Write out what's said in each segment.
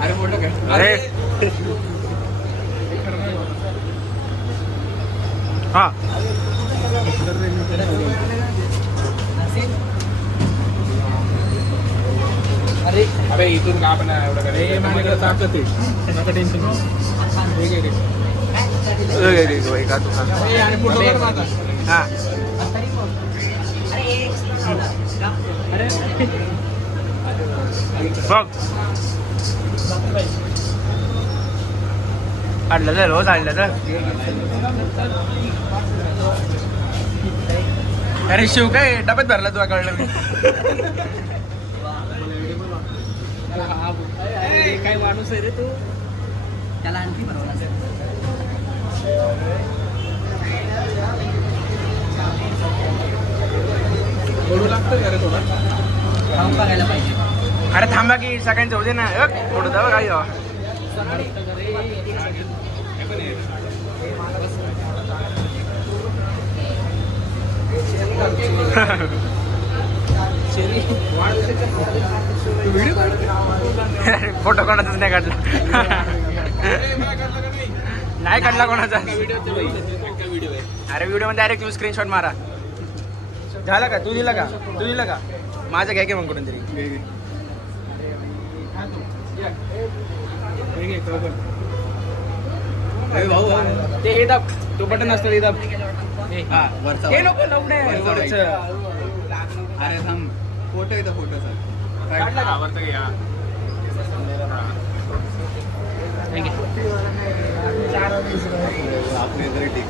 अरे फोटो काय अरे हा अरे अबे इथून का आपण एवढं कडे ताकद आहे नका टेन्शन का तू आणि फोटो काढ माझा हा बघ काढलं तर हो काढलं तर अरे शिव काय डब्यात भरला तुला कळलं मी काय माणूस आहे रे तू त्याला आणखी भरवला असेल. बोलू लागतं का रे थोडा खाऊन बघायला पाहिजे. अरे थांबा की सगळ्यांचं होते ना थोडं जावं काय फोटो कोणाचाच नाही काढला नाही काढला कोणाचा अरे व्हिडिओ मध्ये डायरेक्ट तुम्ही स्क्रीनशॉट मारा झाला का तू दिला का माझं घ्या की मग कुठून तरी ते हे दाब तो बटन असतं हे दाब हे नको अरे थांब फोटो येतो फोटोचा काढला का? आपने इधर ठीक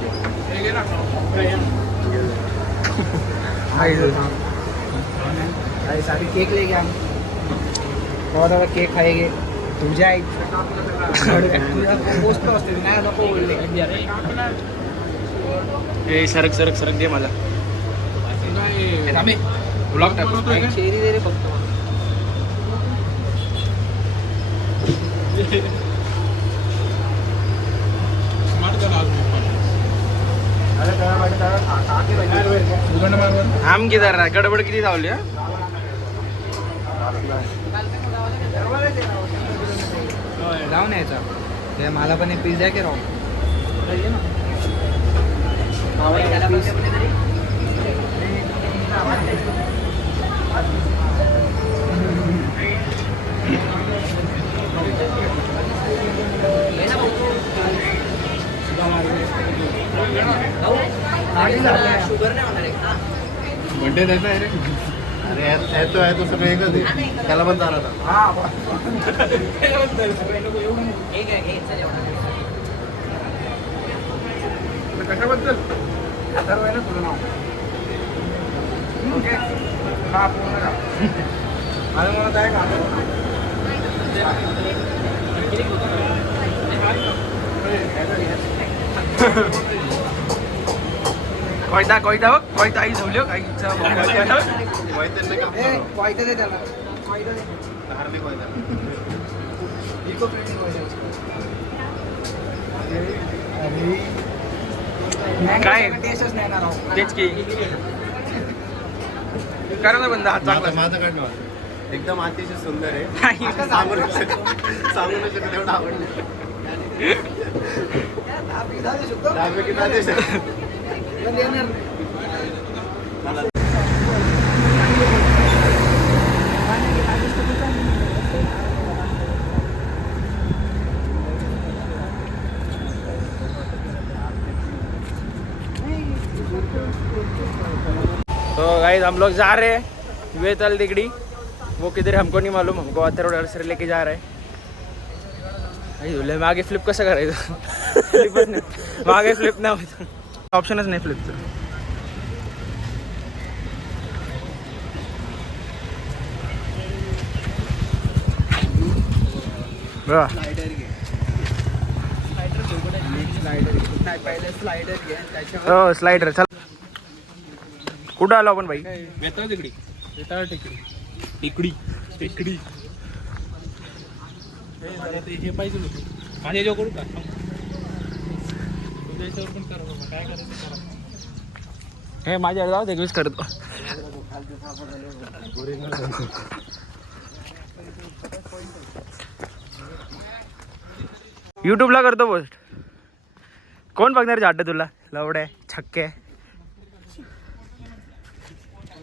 है सारी केक लेके हम बहुत सारा केक खाएंगे तुझ्या पोस्ट असते नाही नको बोलले हे सरक दे मला ब्लॉग टाकतो शेरी दे रे फक्त आम की जरा गडबड किती धावली जाऊन यायचा ते मला पण एक पिझ्झा की राहू शुगर नाही होणार आहे का बर्थडे त्याचा आहे रे अरे आहे तो सगळं एकच आहे त्याला पण चालत कशाबद्दल अथर्व आहे ना तुझं नाव ओके हा पूर्ण का आणि मला काय का कोयता बघ कोयता आई झोवली आईचा वाईट दे त्याला वाईट दे इको फ्रेंडली काय? टेस्टच नाही ना राव तेच की करा ना बंद हात चांगला माझं काढणं एकदम अतिशय सुंदर आहे नाही. सांगू नाही शकत एवढं आवडलं त्यापैकी नाही देऊ शकत. तो गाइस हम लोग जा रहे हैं वेतल दिगड़ी वो किधर हमको नहीं मालूम हमको अथर्व सर लेके जा रहा है मैं आगे फ्लिप कसं करायचं फ्लिपच नाही मागे फ्लिप नाही होत ऑप्शनच नाही फ्लिपचं बघा हो स्लाइडर चल कुठं आलो आपण भाई वेताळ टेकडी वेताळ टेकडी टेकडी टेकडी हे पाहिजे होते माझ्या याच्यावर करू का तुझ्या याच्यावर पण करा बाबा काय करायचं करा हे माझ्या जाऊ दे यूज करतो युट्यूबला करतो पोस्ट. कोण बघणार जाट तुला? लवडे छक्के.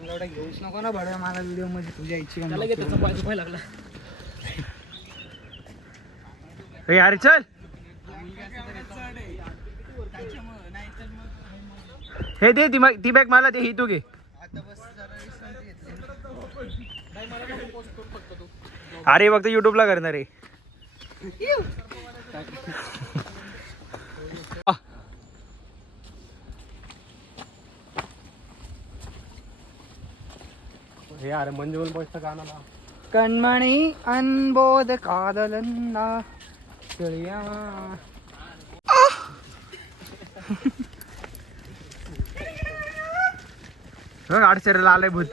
एवढा घेऊच नको ना भडव्या मला व्हिडिओ मध्ये तुझ्या इच्छी लागला. यार चल. हे दे ती बॅग मला दे. ही तू घे. अरे फक्त युट्यूबला करणार आहे. हे अरे मंजुल बॉयचं गाणं ना. कणमणी अनबोध कादलंदा चलिया. आडशेरीला आलंय भूत.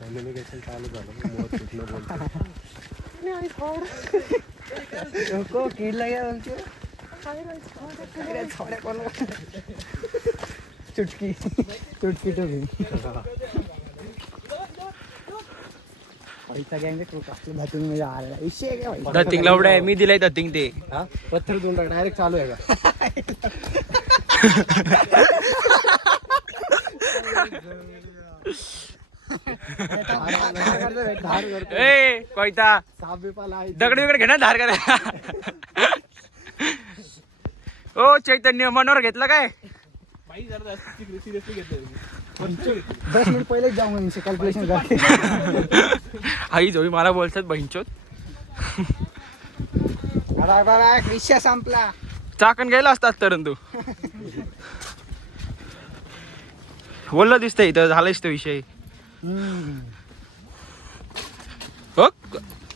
कम्युनिकेशन चालू झालं. किडला गया चुटकी चुटकी टोपी. पैसा गँग धातून म्हणजे आला विषय काय. दत्तिंग लवडा आहे. मी दिलाय दत्तिंग ते. पत्थर दोन डायरेक्ट चालू आहे का? ए कोयता साप बिपाला आहे. दगड बिगड घेणार धार करा. ओ चैतन्य मनोहर घेतला काय? 10 मिनिट पहिले जाऊ म्हणजे कॅल्क्युलेशन करते. आई जोई मला बोलतात बहिंचोत. बाबा विषय संपला. चाकण गेला असतात तर तू बोललं दिसतंय इथं. झालंच तो विषय. हो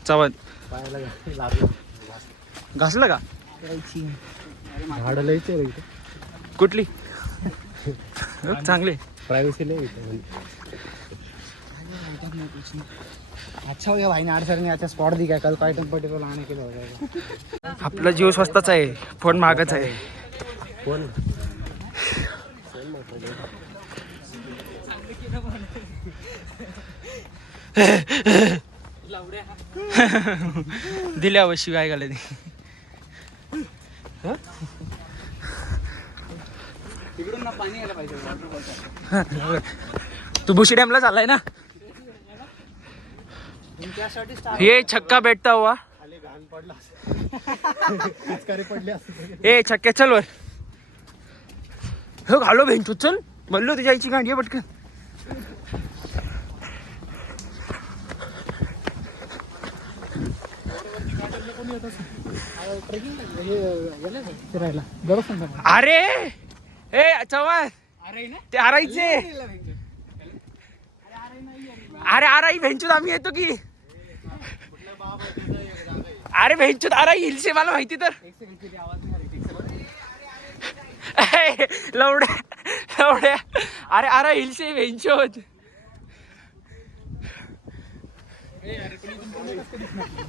चवण पायाला लागलं. घासलं का? झाडं लयच आहे इथे. कुठली? चांगले. प्रायव्हसी नाही इथे. अच्छा हो गया भाई ने 8 सर ने अच्छा स्पॉट दिखा कल को आइटम पर्टिकुलर आने के लिए हो जाएगा. आपला जीव स्वस्ताच आहे. फोन महागच आहे. कोण दिल्यावर शिवाय घाला ती. तिकडून ना पाणी यायला पाहिजे. तू बुशी डॅमला चाललाय ना? त्यासाठी हे छक्का भेटता हुआ. खाली घाण पडला. पडले असते. ए छक्क्या चल वर. हो घालो भेंचू चल. म्हणलो तुझ्या आईची गाडी आहे पटकन. फिरायला बरोबर. अरे ए चव्हाण ते आराईचे. अरे आराई भेंचूत आम्ही येतो की. अरे भेंचूत आराई हिलसे मला माहिती तर. लवड्या लवड्या. अरे आरा हिलसे भेंचोत.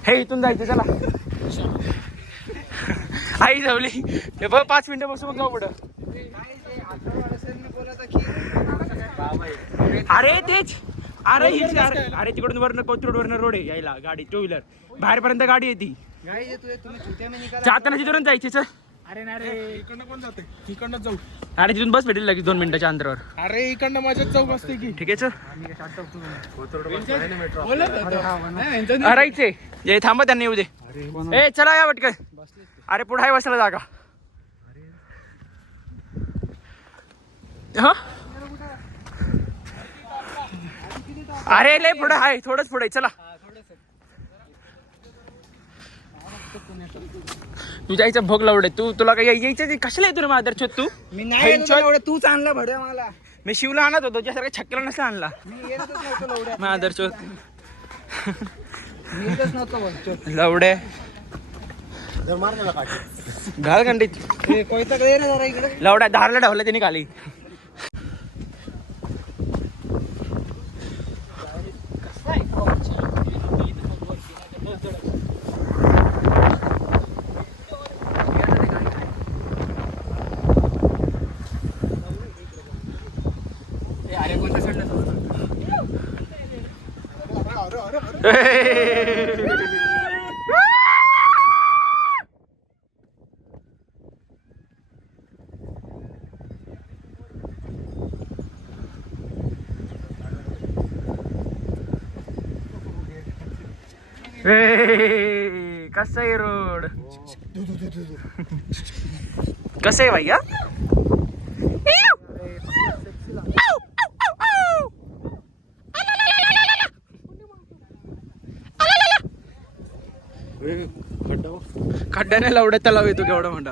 हे इथून जायचं चला. आई जावली. हे बघ 5 मिनिटं बसू मग जाऊ पुढं. अरे तेच. अरे हिलसे. अरे तिकडून वरनं कोथरूड वरनं रोड आहे यायला. गाडी 2 व्हीलर बाहेरपर्यंत गाडी येते. जाताना तिथून जायचे चल. अरे ना रे इकडनं कोण जाते? इकडनं जाऊ. अरे तिथून बस भेटेल लगेच 2 मिनिटाच्या अंतरावर. अरे इकडनं माझ्यात जाऊ बसते की. ठीक आहे चल. मेट्रो. अरायचे जे थांबा त्यांना येऊ दे. ए चला या पटकन. अरे पुढे आहे बसायला जागा. हा अरे लय पुढे आहे. थोडंच पुढे चला. तुझ्या आईचा भोग लावडे. तुला काही यायचं कशाला येतो रे मादरचोद तू? मी नाही एवढं तूच आणला भड्या मला. मी शिवला आणत होतो. तुझ्यासारख्या छक्क्याला नसला आणला मी येतच नव्हतो लवड्या. मादरचोद. मी येतच नव्हतो लवडे जर मार त्याला काठी. घाल कंडीत. कोयता कडे रे जरा इकडे. लवड्या धारला ढवला त्यांनी खाली. कसं आहे रोड कसं आहे भैया खड्ड्याने लवड्यात तलाव येतो केवढा म्हणता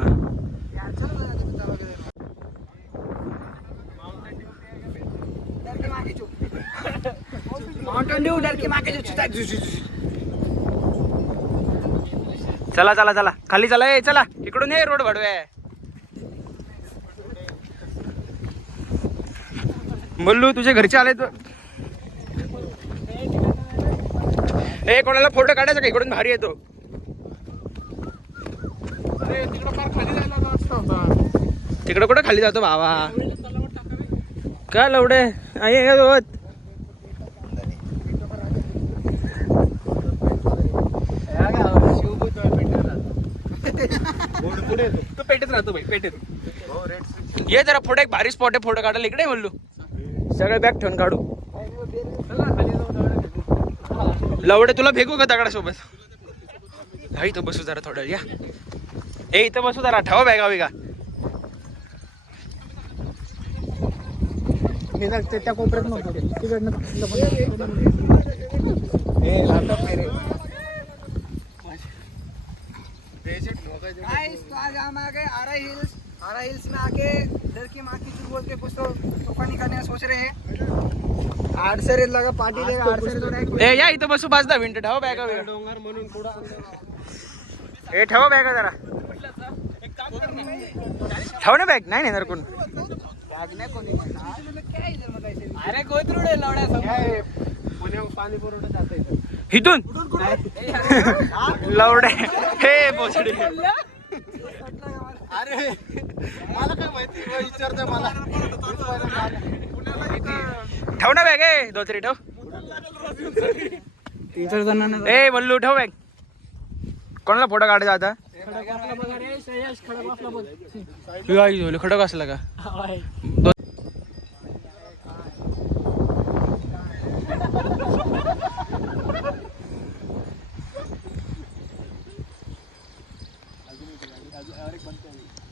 चला चला चला खाली चला ए चला इकडून ये रोड भडवे बोलू तुझे घरचे आले तर ए कोणाला फोटो काढायचा का इकडून भारी येतो अरे तिकडं फार खाली जायला रस्ता होता. तिकडं कुठं खाली जातो भावा का लवडे आहे सोबत तू पेटेत राहतो भाई पेटेत ये जरा फोटो एक भारी स्पॉट आहे फोटो काढायला इकडे म्हणलो सगळे बॅग ठेवून काढू लवडे तुला फेकू का दगडासोबत हा इथं बसू जरा थोडं या ए इथं बसू जरा ठेवा बॅगा बिगा त्या कोपऱ्यात नव्हतं तिकडनं गाइस तो आज हम आ गए आरा हिल्स में आके डर की माँ की चूक बोल के कुछ तो तूफानी करने का सोच रहे हैं 8 से लगा पार्टी देगा 8 से तो ए या इथं बसू 5-10 मिनिटं ठेवा बॅगा बिगा डोंगर म्हणून पुढं ए ठेवा बॅगा जरा ठेव ना बॅग नाही नेणार कोण अरे कोथरूड लवड्या पुण्याहून पाणी पुरवठा जाता इथं इथून लवडे हे बोचडे अरे मला काय माहिती विचारतोय मला ठेव ना बॅग ए दोतरी ठेव ए बल्लू ठेव बॅग कोणाला फोटो काढायचा आता खडक असला का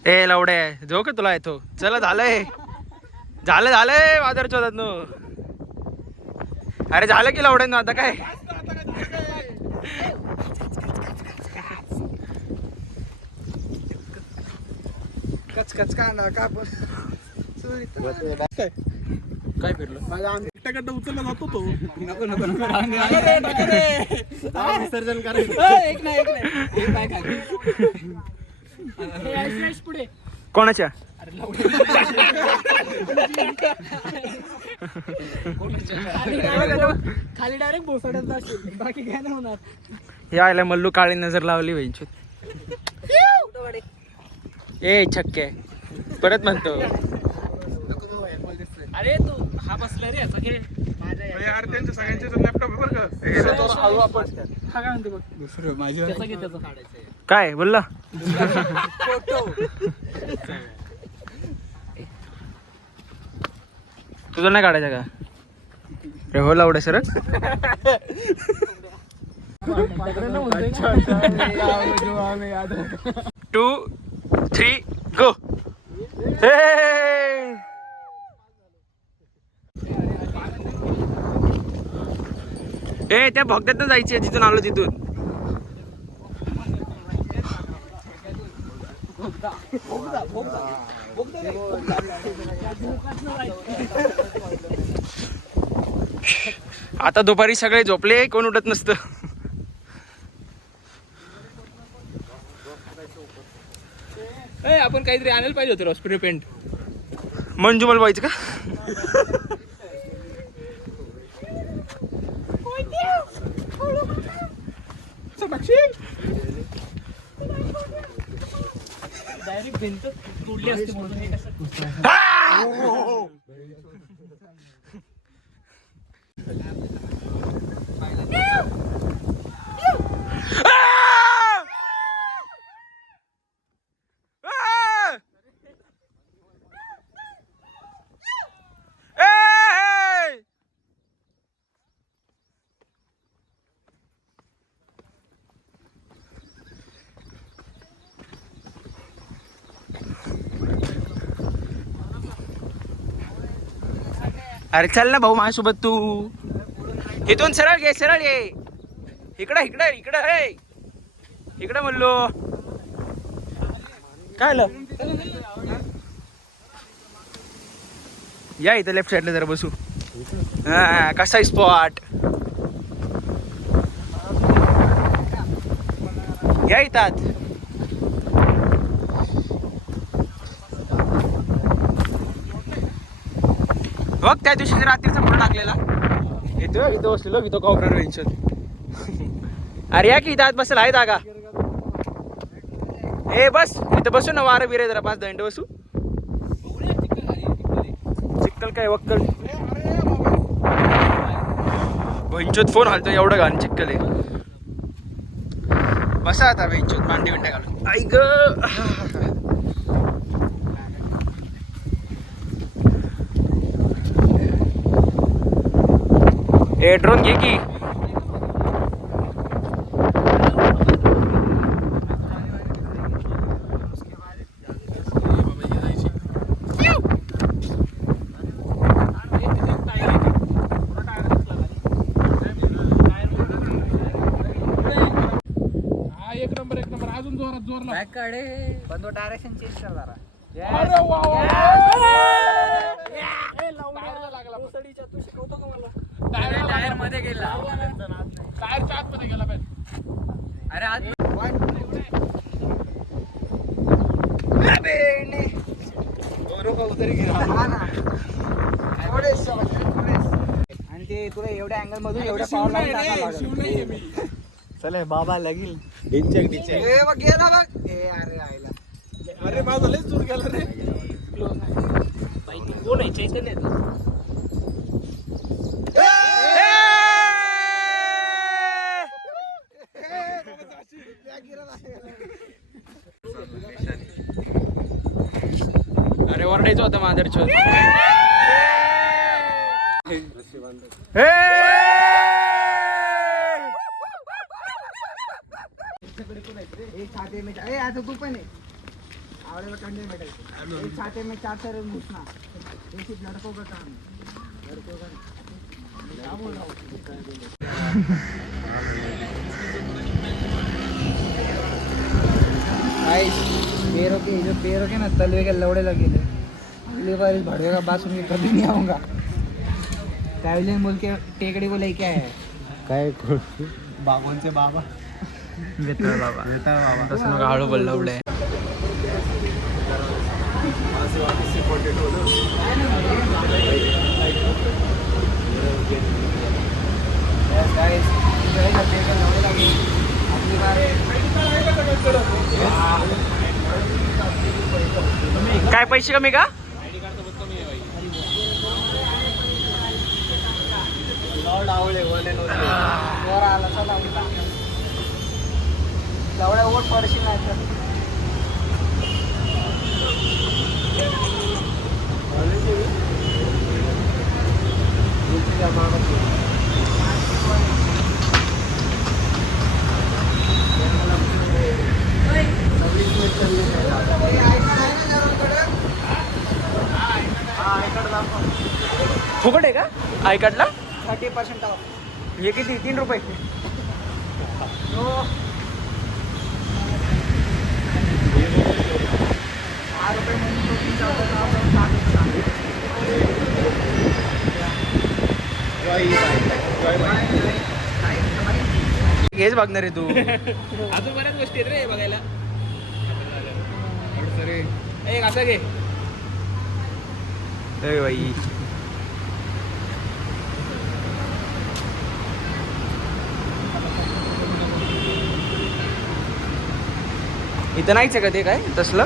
ए लवडे जो का तुला येतो चला झालंय झालं झालंय वादर चोदात नो अरे झालं की लवडे ना आता काय कचकच का ना का पण काय फिरलं एकट्याकडनं उचलला जातो तो विसर्जन करायचं एक नाही पुढे कोणाच्या खाली डायरेक्ट बोसडत जाशील बाकी काय नाही होणार यायला मल्लू काळी नजर लावली वहिंचू ए छक्के परत म्हणतो अरे तू हा बसला रे याचा घे यार त्यांच्या सगळ्यांचे लॅपटॉप बरं का हा काय म्हणते बघ दुसरं माझी त्याचा घे त्याचा काढायचं काय बोलला फोटो तुझं नाही काढायचं का रे हो लावडे सर 2, 3 गो ए त्या भक्तात जायची जिथून आलो तिथून आता दुपारी सगळे झोपले कोण उठत नसतं आपण काहीतरी आणायला पाहिजे होतं स्प्रे पेंट मंजू मला पाहिजे का डायरेक्ट भिंत तोडली असते म्हणून हे कसं अरे चल ना भाऊ माझ्यासोबत तू. इथून सरळ घे, सरळ ये. इकडं इकडं इकडं हे इकडं म्हणलो काय आलं. या इथं लेफ्ट साईडला जरा बसू. हा कसा स्पॉट. या इथं आत. बघ त्या दिवशी रात्रीचा फोटो टाकलेला येतो इथं बसलेलो इथं कॉपरेट वेंचर. अरे या की इथं आत बसेल आहे जागा. ए बस इथं बसू ना. वारं बिरे जरा 5 मिनिटं बसू. चिक्कल काय वक्कल वेंचोत फोन हालतो एवढं घाण चिक्कल आहे. बसा आता वेंचोत मांडी विंड्या घालून. आई ग ए ड्रोन घे की. एक नंबर अजून जोरात जोर लाव. बॅक काढे बंदो डायरेक्शन चेंज कर जरा. अरे वा वा. तू शिकवतो का मला. टायर मध्ये गेला. टायरच्या आतमध्ये गेला पाहिजे. अरे आज आणि ते तुला एवढ्या अँगल मधून एवढ्या पावर लागेल. चले बाबा लगील. डिचक डिचक. ए बघ गेला बघ. ए अरे आईला. अरे माझा लयच दूर गेला रे. कोण आहे चैतन्य. अरे ओरडायचं होतं मादरचोद. एक छाते में ए आता तू पण आहे. आवडेला कंडे भेटायचे. एक छाते में 4 सर घुसना. ये सिर्फ लड़कों का काम है. लड़कों का क्या बोल रहा हूँ. पैरों के ना तलवे के लौड़े लगे थे. अगली बार इस भड़वे का बात सुन के कभी नहीं आऊँगा. ट्रैवलिंग बोल के टेकड़ी को लेके आया है. काय बाबांचे बाबा बेताळ बाबा. तसं नका हळू बोलला उडे. काय पैसे कमी का. एवढ्या ओट पडशी नाही तर. फुकट आहे का आय कार्डला. 30% ऑफ. हे किती 3 रुपये. हेच बघणार आहे तू. अजून बऱ्याच गोष्टी आहेत रे बघायला. एक असं घे. ए बाई इथं नाहीच आहे का ते काय तसलं.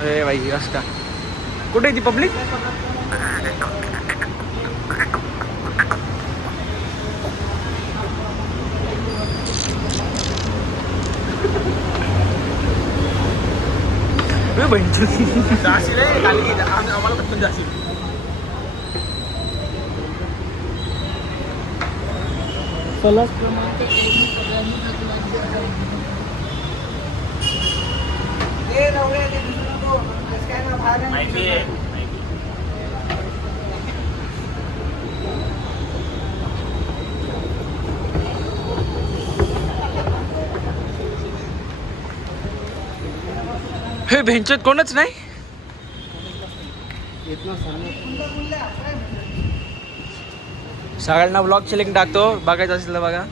अरे बाई असं का. कुठे आहे ती पब्लिक. जाशी रे खाली आम्हाला पटकन जाशी. ते नवरे ते दुसरं नको. कसं काय ना बाहेर नाही. हे भेंचत कोणच नाही. सगळ्यांना ब्लॉगची लिंक टाकतो, बघायचं असेल तर बघा.